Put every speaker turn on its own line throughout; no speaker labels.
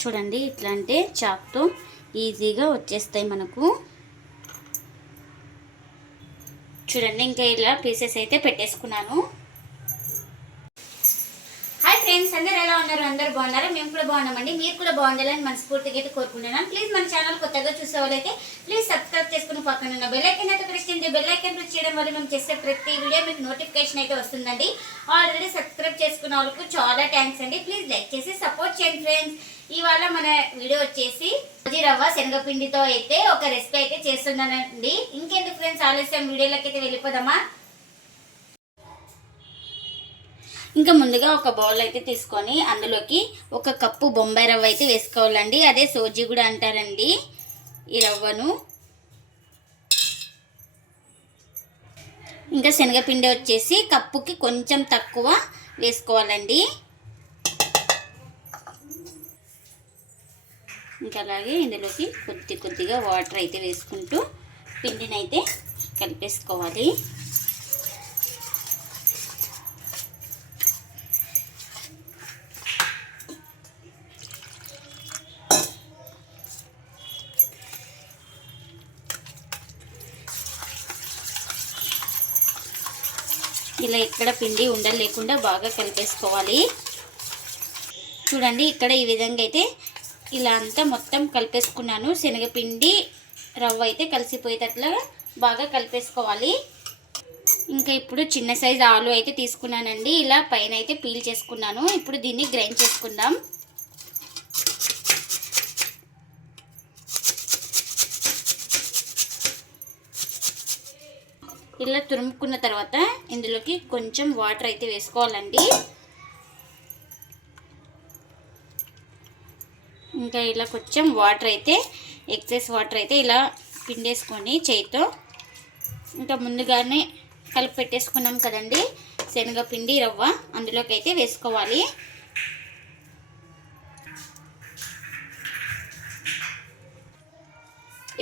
చూడండి ఇట్లా అంటే చాక్తో ఈజీగా వచ్చేస్తాయి మనకు. చూడండి ఇంకా ఇలా పీసెస్ అయితే పెట్టేసుకున్నాను. హాయ్ ఫ్రెండ్స్ అందరు ఎలా ఉన్నారు? అందరు బాగున్నారా? మేము కూడా బాగున్నామండి. మీరు కూడా బాగుండాలని మనస్ఫూర్తిగా అయితే కోరుకుంటున్నాను. ప్లీజ్ మన ఛానల్ కొత్తగా చూసే వాళ్ళైతే ప్లీజ్ సబ్స్క్రైబ్ చేసుకుని పక్కన ఉన్న బెల్లైకన్ అయితే ప్రెస్ చేయండి. బెల్లైకన్ ప్రెస్ చేయడం వల్ల మేము చేసే ప్రతి వీడియో మీకు నోటిఫికేషన్ అయితే వస్తుందండి. ఆల్రెడీ సబ్స్క్రైబ్ చేసుకున్న వాళ్ళకు చాలా థ్యాంక్స్ అండి. ప్లీజ్ లైక్ చేసి సపోర్ట్ చేయండి ఫ్రెండ్స్ ఇవాళ మన వీడియో వచ్చేసి రవ్వ శనగపిండితో అయితే ఒక రెసిపీ అయితే చేస్తున్నానండి. ఇంకెందుకు ఫ్రెండ్స్ ఆలస్యం వీడియోలోకి అయితే వెళ్ళిపోదామా? ఇంకా ముందుగా ఒక బౌల్ అయితే తీసుకొని అందులోకి ఒక కప్పు బొంబాయి రవ్వ అయితే వేసుకోవాలండి. అదే సోజీ కూడా అంటారండి ఈ రవ్వను. ఇంకా శనగపిండి వచ్చేసి కప్పుకి కొంచెం తక్కువ వేసుకోవాలండి. ఇంకా అలాగే ఇందులోకి కొద్ది కొద్దిగా వాటర్ అయితే వేసుకుంటూ పిండిని అయితే కలిపేసుకోవాలి. ఇలా ఇక్కడ పిండి ఉండలేకుండా బాగా కలిపేసుకోవాలి. చూడండి ఇక్కడ ఈ విధంగా అయితే ఇలా అంతా మొత్తం కలిపేసుకున్నాను. శనగపిండి రవ్వ అయితే కలిసిపోయేటట్లా బాగా కలిపేసుకోవాలి. ఇంకా ఇప్పుడు చిన్న సైజు ఆలు అయితే తీసుకున్నానండి. ఇలా పైన అయితే పీల్ చేసుకున్నాను. ఇప్పుడు దీన్ని గ్రైండ్ చేసుకుందాం. ఇలా తురుముకున్న తర్వాత ఇందులోకి కొంచెం వాటర్ అయితే వేసుకోవాలండి. ఇంకా ఇలా కొంచెం వాటర్ అయితే ఎక్సెస్ వాటర్ అయితే ఇలా పిండేసుకొని చేయితో ఇంకా ముందుగానే కలిపి పెట్టేసుకున్నాం కదండి. శనగపిండి రవ్వ అందులోకి అయితే వేసుకోవాలి.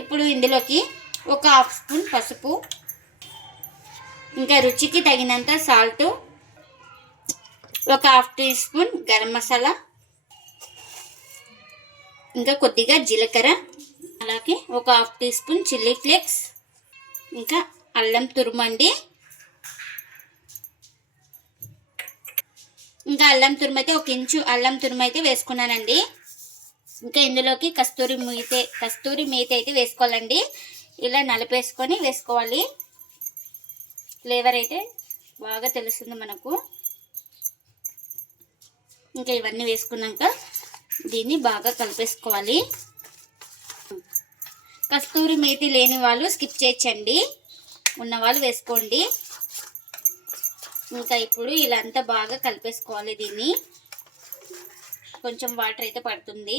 ఇప్పుడు ఇందులోకి ఒక హాఫ్ స్పూన్ పసుపు ఇంకా రుచికి తగినంత సాల్ట్ ఒక half teaspoon garam masala ఇంకా కొద్దిగా జీలకర్ర అలాగే ఒక half teaspoon chilli flakes ఇంకా అల్లం తురుమండి. ఇంకా అల్లం తురుము అయితే ఒక ఇంచు అల్లం తురుము అయితే వేసుకున్నానండి. ఇంకా ఇందులోకి కస్తూరి మీతే కస్తూరి మేతి అయితే వేసుకోవాలండి. ఇలా నలిపేసుకొని వేసుకోవాలి. ఫ్లేవర్ అయితే బాగా తెలుస్తుంది మనకు. ఇంకా ఇవన్నీ వేసుకున్నాక దీన్ని బాగా కలిపేసుకోవాలి. కస్తూరి మేతి లేని వాళ్ళు స్కిప్ చేయొచ్చండి ఉన్నవాళ్ళు వేసుకోండి. ఇంకా ఇప్పుడు ఇలా అంతా బాగా కలిపేసుకోవాలి దీన్ని. కొంచెం వాటర్ అయితే పడుతుంది.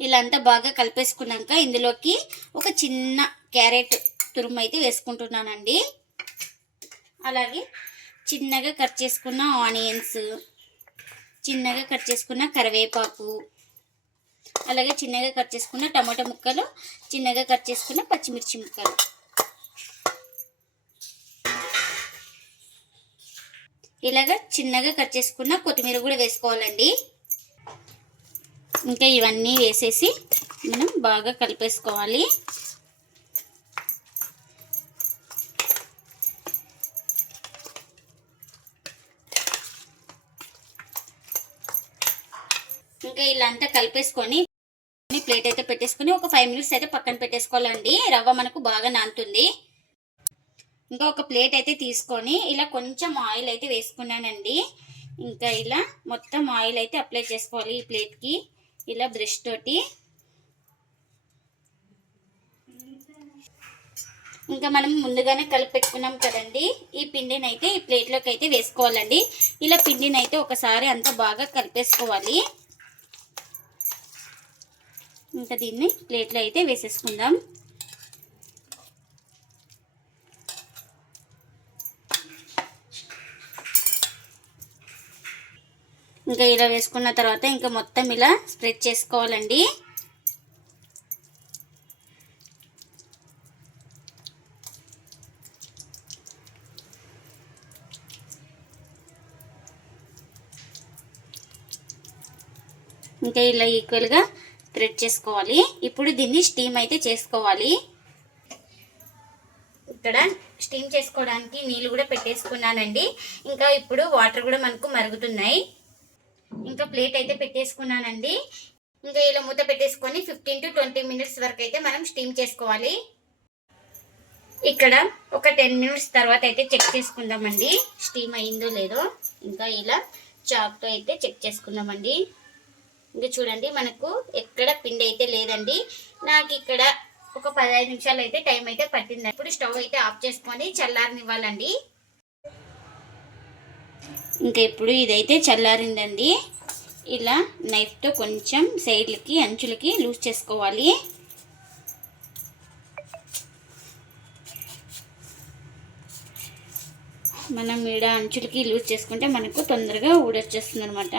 ఇలా అంతా బాగా కలిపేసుకున్నాక ఇందులోకి ఒక చిన్న క్యారెట్ తురుము అయితే వేసుకుంటున్నానండి. అలాగే చిన్నగా కట్ చేసుకున్న ఆనియన్స్ చిన్నగా కట్ చేసుకున్న కరివేపాకు అలాగే చిన్నగా కట్ చేసుకున్న టమాటా ముక్కలు చిన్నగా కట్ చేసుకున్న పచ్చిమిర్చి ముక్కలు. ఇలాగ చిన్నగా కట్ చేసుకున్న కొత్తిమీర కూడా వేసుకోవాలండి. ఇంకా ఇవన్నీ వేసేసి మనం బాగా కలిపేసుకోవాలి. ఇంకా ఇలా అంతా కలిపేసుకొని ప్లేట్ అయితే పెట్టేసుకొని ఒక ఫైవ్ మినిట్స్ అయితే పక్కన పెట్టేసుకోవాలండి. రవ్వ మనకు బాగా నానుతుంది. ఇంకా ఒక ప్లేట్ అయితే తీసుకొని ఇలా కొంచెం ఆయిల్ అయితే వేసుకున్నానండి. ఇంకా ఇలా మొత్తం ఆయిల్ అయితే అప్లై చేసుకోవాలి ఈ ప్లేట్కి ఇలా బ్రష్ తోటి. ఇంకా మనం ముందుగానే కలిపి పెట్టుకున్నాం కదండి. ఈ పిండిని అయితే ఈ ప్లేట్లోకి అయితే వేసుకోవాలండి. ఇలా పిండిని అయితే ఒకసారి అంతా బాగా కలిపేసుకోవాలి. ఇంకా దీన్ని ప్లేట్లో అయితే వేసేసుకుందాం. ఇంకా ఇలా వేసుకున్న తర్వాత ఇంకా మొత్తం ఇలా స్ప్రెడ్ చేసుకోవాలండి. ఇంకా ఇలా ఈక్వల్గా స్ప్రెడ్ చేసుకోవాలి. ఇప్పుడు దీన్ని స్టీమ్ అయితే చేసుకోవాలి. ఇక్కడ స్టీమ్ చేసుకోవడానికి నీళ్ళు కూడా పెట్టేసుకున్నానండి. ఇంకా ఇప్పుడు వాటర్ కూడా మనకు మరుగుతున్నాయి. ఇంకా ప్లేట్ అయితే పెట్టేసుకున్నానండి. ఇంకా ఇలా మూత పెట్టేసుకొని ఫిఫ్టీన్ టు ట్వంటీ మినిట్స్ వరకు అయితే మనం స్టీమ్ చేసుకోవాలి. ఇక్కడ ఒక టెన్ మినిట్స్ తర్వాత అయితే చెక్ చేసుకుందామండి. స్టీమ్ అయిందో లేదో. ఇంకా ఇలా చాక్తో అయితే చెక్ చేసుకుందామండి. ఇంకా చూడండి మనకు ఎక్కడ పిండి అయితే లేదండి. నాకు ఇక్కడ ఒక పదహైదు నిమిషాలు అయితే టైం అయితే పట్టింది ఇప్పుడు స్టవ్ అయితే ఆఫ్ చేసుకొని చల్లారనివ్వాలండి. ఇంకా ఇప్పుడు ఇదైతే చల్లారిందండి. ఇలా నైఫ్తో కొంచెం సైడ్లకి అంచులకి లూజ్ చేసుకోవాలి. మనం ఈడ అంచులకి లూజ్ చేసుకుంటే మనకు తొందరగా ఊడొచ్చేస్తుంది అనమాట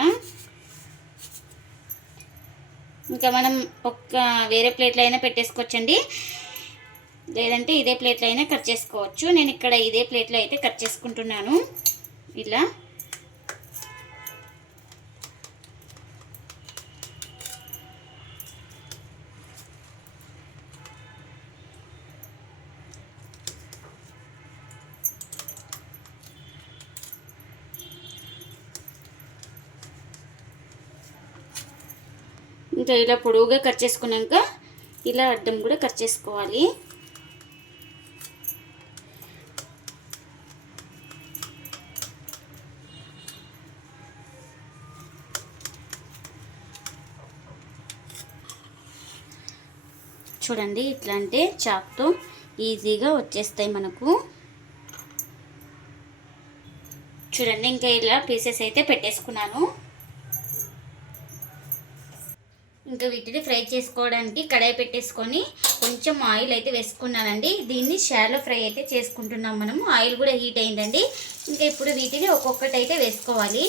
ఇంకా మనం ఒక్క వేరే ప్లేట్లో అయినా పెట్టేసుకోవచ్చండి. లేదంటే ఇదే ప్లేట్లో అయినా కట్ చేసుకోవచ్చు. నేను ఇక్కడ ఇదే ప్లేట్లో అయితే కట్ చేసుకుంటున్నాను. ఇలా. ఇంకా ఇలా పొడవుగా కట్ చేసుకున్నాక ఇలా అడ్డం కూడా కట్ చేసుకోవాలి. చూడండి ఇట్లా అంటే చాక్తో ఈజీగా వచ్చేస్తాయి మనకు. చూడండి ఇంకా ఇలా పీసెస్ అయితే పెట్టేసుకున్నాను. ఇంకా వీటిని ఫ్రై చేసుకోవడానికి కడాయి పెట్టేసుకొని కొంచెం ఆయిల్ అయితే వేసుకున్నానండి. దీన్ని షాలో ఫ్రై అయితే చేసుకుంటున్నాం మనము. ఆయిల్ కూడా హీట్ అయిందండి. ఇంకా ఇప్పుడు వీటిని ఒక్కొక్కటి అయితే వేసుకోవాలి.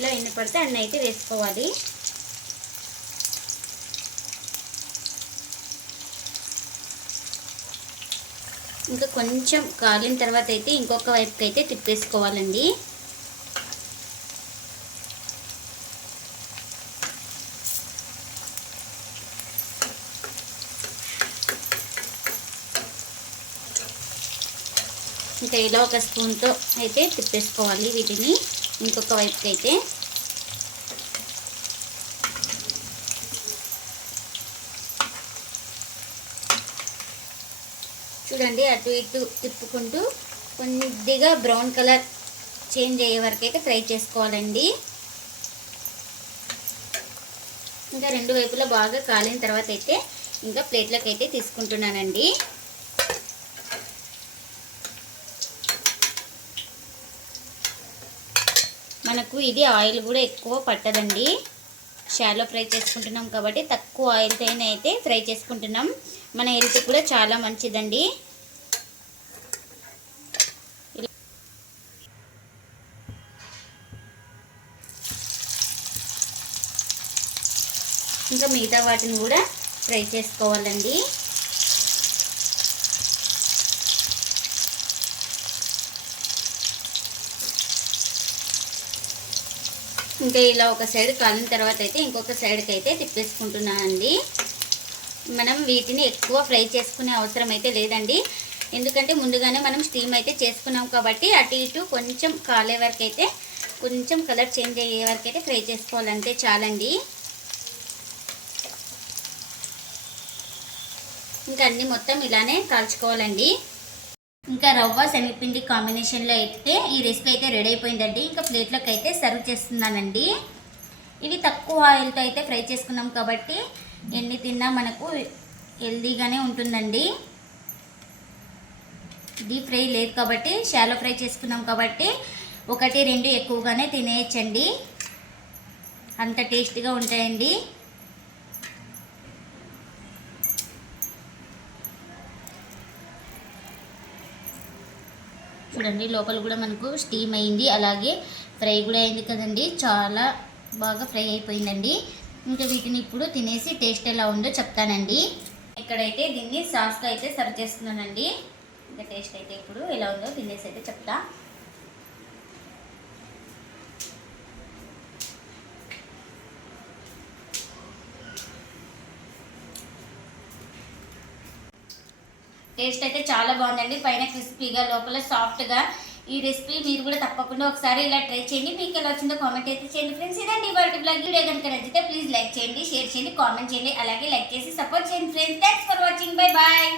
ఇలా ఎన్ని పడితే అన్ని అయితే వేసుకోవాలి. ఇంకా కొంచెం కాలిన తర్వాత అయితే ఇంకొక వైపుకి అయితే తిప్పేసుకోవాలండి. ఇంకా ఇలా ఒక స్పూన్తో అయితే తిప్పేసుకోవాలి వీటిని. ఇంకొక వైపుకి అయితే. చూడండి అటు ఇటు తిప్పుకుంటూ కొద్దిగా బ్రౌన్ కలర్ చేంజ్ అయ్యే వరకు అయితే ఫ్రై చేసుకోవాలండి. ఇంకా రెండు వైపులా బాగా కాలిన తర్వాత అయితే ఇంకా ప్లేట్లోకి అయితే తీసుకుంటున్నానండి. మనకు ఇది ఆయిల్ కూడా ఎక్కువ పట్టదండి. షాలో ఫ్రై చేసుకుంటున్నాం కాబట్టి తక్కువ ఆయిల్తో అయితే ఫ్రై చేసుకుంటున్నాం. మన హెల్త్ కూడా చాలా మంచిదండి. ఇంకా మిగతా వాటిని కూడా ఫ్రై చేసుకోవాలండి. ఇంకా ఇలా ఒక సైడ్ కాలిన తర్వాత అయితే ఇంకొక సైడ్కి అయితే తిప్పేసుకుంటున్నానండి మనం వీటిని ఎక్కువ ఫ్రై చేసుకునే అవసరం అయితే లేదండి. ఎందుకంటే ముందుగానే మనం స్టీమ్ అయితే చేసుకున్నాం కాబట్టి అటు ఇటు కొంచెం కాలే వరకు అయితే కొంచెం కలర్ చేంజ్ అయ్యే వరకు అయితే ఫ్రై చేసుకోవాలంటే చాలండి. ఇంకా అన్నీ మొత్తం ఇలానే కాల్చుకోవాలండి. ఇంకా రవ్వ శనగపిండి కాంబినేషన్లో అయితే ఈ రెసిపీ అయితే రెడీ అయిపోయిందండి. ఇంకా ప్లేట్లోకి అయితే సర్వ్ చేస్తున్నానండి. ఇవి తక్కువ ఆయిల్తో అయితే ఫ్రై చేసుకున్నాం కాబట్టి ఎన్ని తిన్నా మనకు హెల్దీగానే ఉంటుందండి. డీప్ ఫ్రై లేదు కాబట్టి షాలో ఫ్రై చేసుకున్నాం కాబట్టి ఒకటి రెండు ఎక్కువగానే తినేయచ్చండి. అంత టేస్టీగా ఉంటాయండి. చూడండి లోపల కూడా మనకు స్టీమ్ అయింది. అలాగే ఫ్రై కూడా అయింది కదండి. చాలా బాగా ఫ్రై అయిపోయిందండి. ఇంకా వీటిని ఇప్పుడు తినేసి టేస్ట్ ఎలా ఉందో చెప్తానండి. ఇక్కడైతే దీన్ని సాస్తో అయితే సర్వ్ చేస్తున్నానండి. ఇంకా టేస్ట్ అయితే ఇప్పుడు ఎలా ఉందో తినేసి అయితే చెప్తా. టేస్ట్ అయితే చాలా బాగుందండి. పైన క్రిస్పీగా లోపల సాఫ్ట్గా ఈ రెసిపీ మీరు కూడా తప్పకుండా ఒకసారి ఇలా ట్రై చేయండి. మీకు ఎలా వచ్చిందో కామెంట్ అయితే చేయండి. ఫ్రెండ్స్ ఇదండి వాటి బ్లాగ్. వీడియో కనుక నచ్చితే ప్లీజ్ లైక్ చేయండి షేర్ చేయండి కామెంట్ చేయండి అలాగే లైక్ చేసి సపోర్ట్ చేయండి. Friends thanks for watching. Bye bye.